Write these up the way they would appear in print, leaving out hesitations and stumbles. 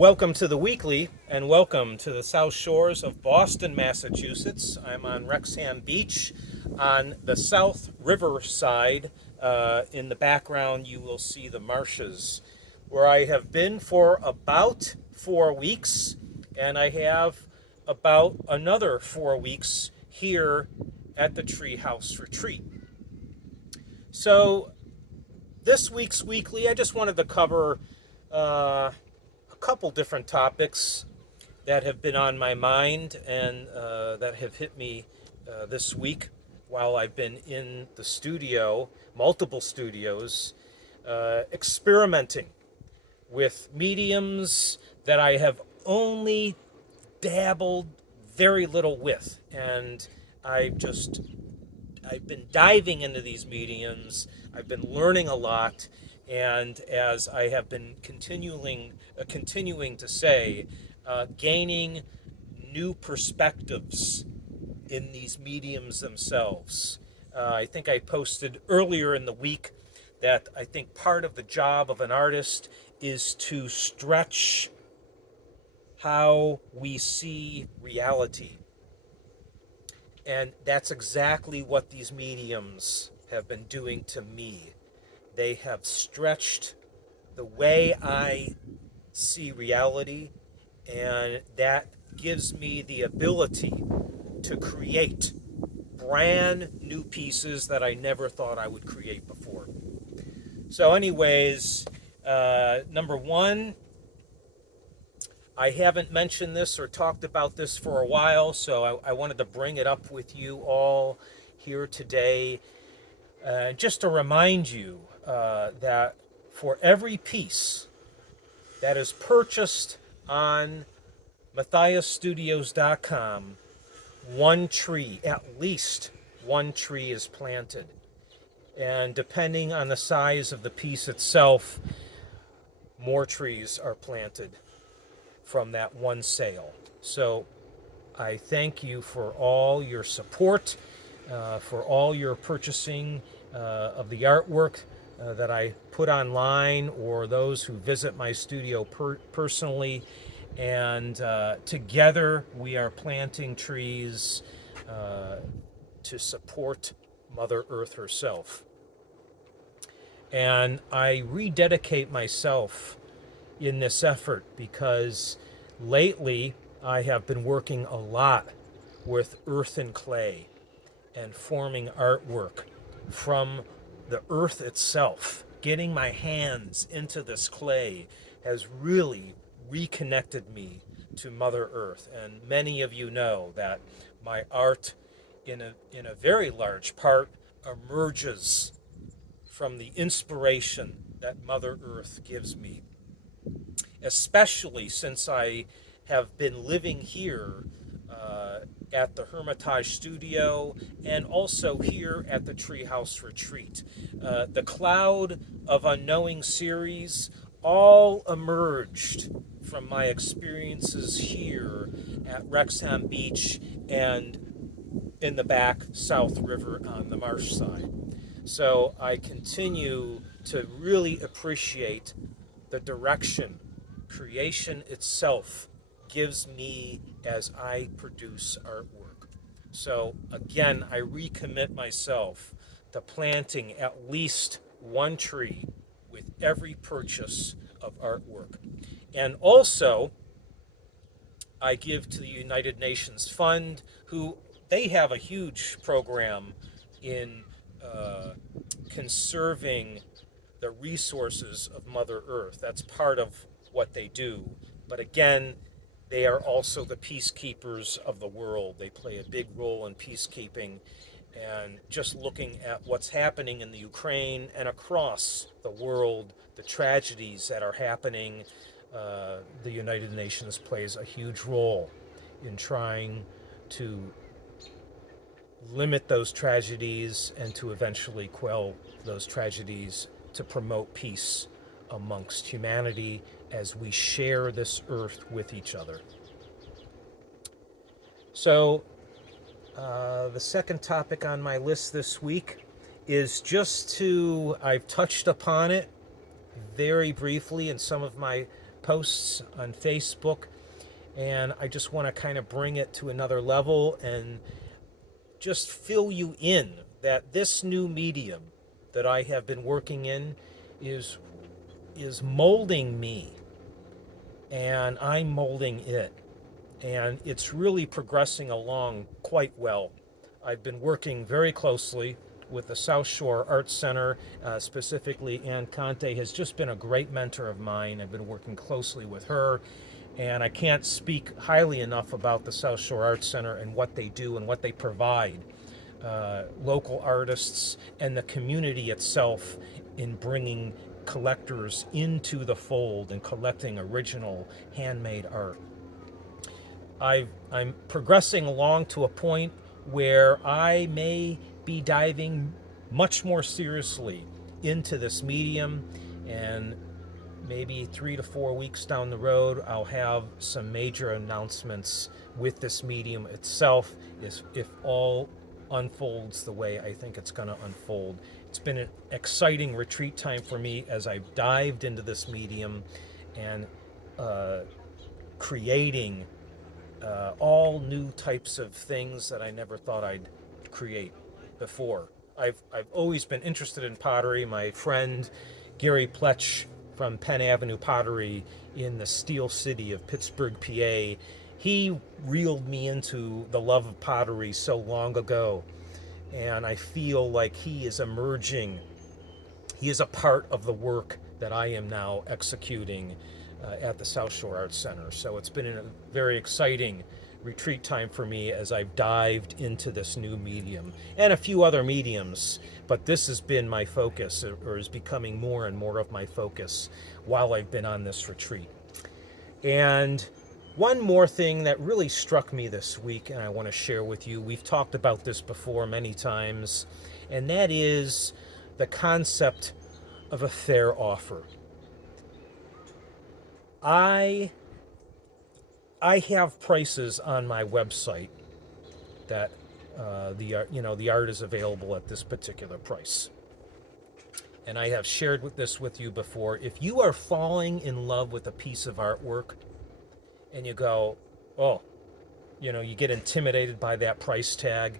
Welcome to the weekly, and welcome to the South Shores of Boston, Massachusetts. I'm on Wrexham Beach on the South River side. In the background, you will see the marshes, where I have been for about 4 weeks, and I have about another 4 weeks here at the Treehouse Retreat. So, this week's weekly, I just wanted to cover a couple different topics that have been on my mind and that have hit me this week while I've been in the studio, multiple studios, experimenting with mediums that I have only dabbled very little with. And I've been diving into these mediums. I've been learning a lot, and as I have been continuing to say, gaining new perspectives in these mediums themselves. I think I posted earlier in the week that I think part of the job of an artist is to stretch how we see reality. And that's exactly what these mediums have been doing to me. They have stretched the way I see reality, and that gives me the ability to create brand new pieces that I never thought I would create before. So anyways, number one, I haven't mentioned this or talked about this for a while, so I wanted to bring it up with you all here today. Just to remind you that for every piece that is purchased on MatthiasStudios.com, one tree, at least one tree is planted. And depending on the size of the piece itself, more trees are planted from that one sale. So I thank you for all your support, for all your purchasing of the artwork that I put online, or those who visit my studio personally. And together we are planting trees to support Mother Earth herself. And I rededicate myself in this effort because lately I have been working a lot with earthen clay and forming artwork from the earth itself. Getting my hands into this clay has really reconnected me to Mother Earth. And many of you know that my art, in a very large part, emerges from the inspiration that Mother Earth gives me, especially since I have been living here at the Hermitage Studio and also here at the Treehouse Retreat. The Cloud of Unknowing series all emerged from my experiences here at Wrexham Beach and in the back South River on the marsh side. So I continue to really appreciate the direction creation itself gives me as I produce artwork. So again, I recommit myself to planting at least one tree with every purchase of artwork. And also, I give to the United Nations Fund, who they have a huge program in conserving the resources of Mother Earth. That's part of what they do. But again, they are also the peacekeepers of the world. They play a big role in peacekeeping. And just looking at what's happening in the Ukraine and across the world, the tragedies that are happening, the United Nations plays a huge role in trying to limit those tragedies and to eventually quell those tragedies, to promote peace amongst humanity as we share this earth with each other. So the second topic on my list this week is I've touched upon it very briefly in some of my posts on Facebook, and I just want to kind of bring it to another level and just fill you in that this new medium that I have been working in is molding me, and I'm molding it, and it's really progressing along quite well. I've been working very closely with the South Shore Arts Center, specifically Ann Conte has just been a great mentor of mine. I've been working closely with her, and I can't speak highly enough about the South Shore Arts Center and what they do and what they provide local artists and the community itself in bringing collectors into the fold and collecting original handmade art. I'm progressing along to a point where I may be diving much more seriously into this medium, and maybe 3 to 4 weeks down the road, I'll have some major announcements with this medium itself, if all unfolds the way I think it's going to unfold. It's been an exciting retreat time for me as I've dived into this medium and creating all new types of things that I never thought I'd create before. I've always been interested in pottery. My friend Gary Pletch from Penn Avenue Pottery in the Steel City of Pittsburgh, PA, he reeled me into the love of pottery so long ago, and I feel like he is emerging. He is a part of the work that I am now executing at the South Shore Arts Center. So it's been a very exciting retreat time for me as I've dived into this new medium and a few other mediums, but this has been my focus, or is becoming more and more of my focus while I've been on this retreat. And one more thing that really struck me this week, and I want to share with you, we've talked about this before many times, and that is the concept of a fair offer. I have prices on my website that the art is available at this particular price. And I have shared this with you before. If you are falling in love with a piece of artwork and you go, oh, you get intimidated by that price tag,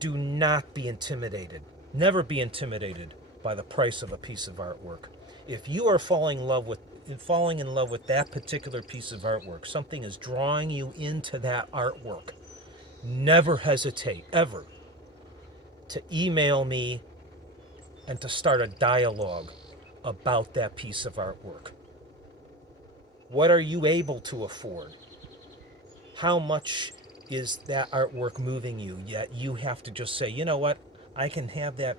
do not be intimidated. Never be intimidated by the price of a piece of artwork. If you are falling in love with that particular piece of artwork, something is drawing you into that artwork, never hesitate, ever, to email me and to start a dialogue about that piece of artwork. What are you able to afford? How much is that artwork moving you? Yet you have to just say, you know what, I can have that,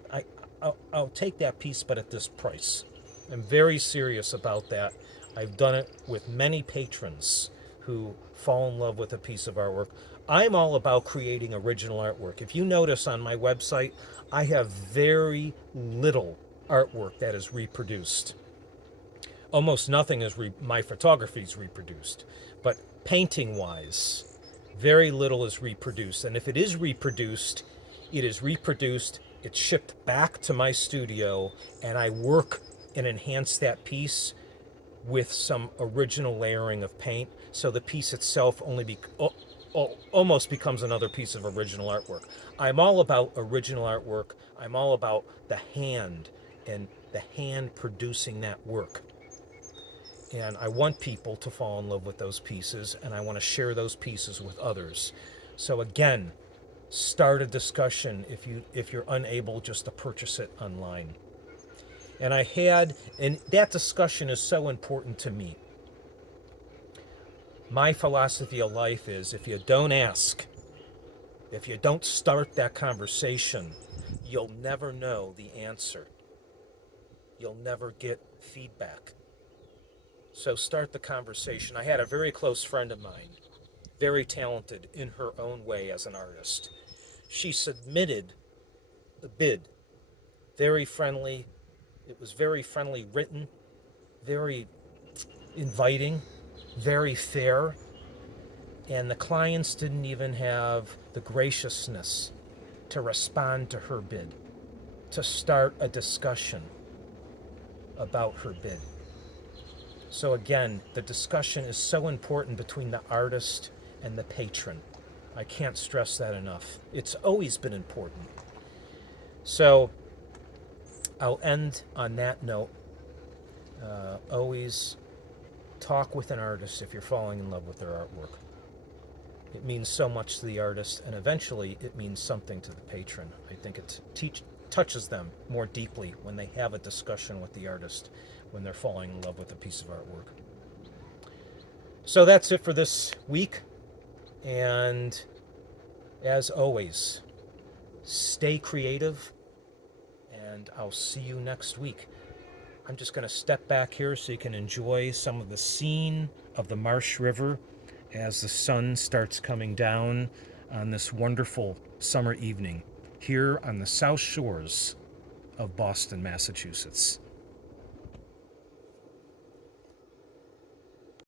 I'll take that piece, but at this price. I'm very serious about that. I've done it with many patrons who fall in love with a piece of artwork. I'm all about creating original artwork. If you notice on my website, I have very little artwork that is reproduced. Almost nothing is my photography is reproduced. But painting-wise, very little is reproduced. And if it is reproduced, it's shipped back to my studio, and I work and enhance that piece with some original layering of paint, so the piece itself almost becomes another piece of original artwork. I'm all about original artwork. I'm all about the hand and the hand producing that work. And I want people to fall in love with those pieces, and I want to share those pieces with others. So again, start a discussion if you're unable just to purchase it online. And that discussion is so important to me. My philosophy of life is, if you don't ask, if you don't start that conversation, you'll never know the answer. You'll never get feedback. So start the conversation. I had a very close friend of mine, very talented in her own way as an artist. She submitted a bid, very friendly. It was very friendly written, very inviting, very fair. And the clients didn't even have the graciousness to respond to her bid, to start a discussion about her bid. So again, the discussion is so important between the artist and the patron. I can't stress that enough. It's always been important. So I'll end on that note. Always talk with an artist if you're falling in love with their artwork. It means so much to the artist, and eventually it means something to the patron. I think it touches them more deeply when they have a discussion with the artist, when they're falling in love with a piece of artwork. So that's it for this week. And as always, stay creative, and I'll see you next week. I'm just going to step back here so you can enjoy some of the scene of the Marsh River as the sun starts coming down on this wonderful summer evening here on the South Shores of Boston, Massachusetts.